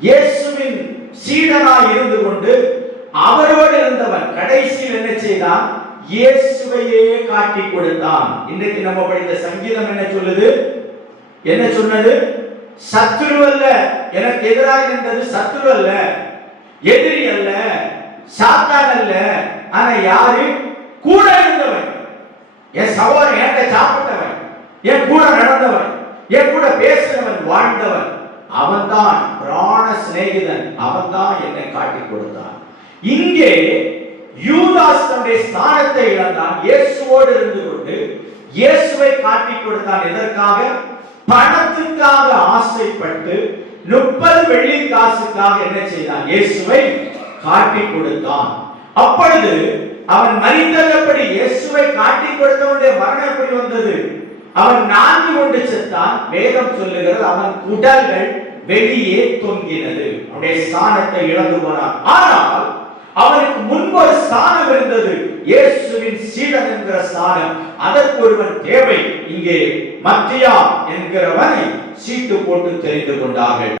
இயேசுவின் சீடனாய் இருந்து கொண்டு அவரோடு இருந்தவன் கடைசியில் என்ன செய்தான்? இயேசுவையே காட்டி கொடுத்தான். இன்றைக்கு நம்ம படித்த சங்கீதம் என்ன சொல்லுது? என்ன சொன்னது? சத்துரு அல்ல எனக்கு எதிராக இருந்தது, சத்துரு அல்ல, எதிரி அல்ல, சாத்தான் அல்ல, ஆனா யாரு? கூட இருந்தவன், என் சகோதரன், என்கிட்ட சாப்பிட்டவன், என் கூட நடந்தவன், என் கூட பேசினவன், வாழ்ந்தவன், அவன்தான் பிராண சிநேகிதன், அவன்தான் என்னை காட்டி கொடுத்தான். இங்கே யூதாஸ் தன்னுடைய ஸ்தானத்தை இழந்தான். இயேசுவோடு இருந்து கொண்டு இயேசுவை காட்டி கொடுத்தான். எதற்காக? பணத்துக்காக ஆசைப்பட்டு 30 வெள்ளி காசுக்காக என்ன செய்தான்? இயேசுவை காட்டி கொடுத்தான். அப்பொழுது அவன் மரித்தபடி இயேசுவை காட்டி கொடுத்தவனுடைய மரணம் எப்படி வந்தது? அவன் நான்கு கொண்டு செத்தான். வேதம் சொல்லுகிறது அவன் உடல்கள் வெளியே தொங்கினது. அவனுடைய ஸ்தானத்தை இழந்து போனான். ஆனால் அவனுக்கு முன்பு ஒரு ஸ்தானம் இருந்தது, இயேசுவின் சீடன் என்கிற ஸ்தானம். அதற்கு ஒருவன் தேவை. இங்கே மத்தியா என்கிறவனை சீட்டு போட்டு தெரிந்து கொண்டார்கள்.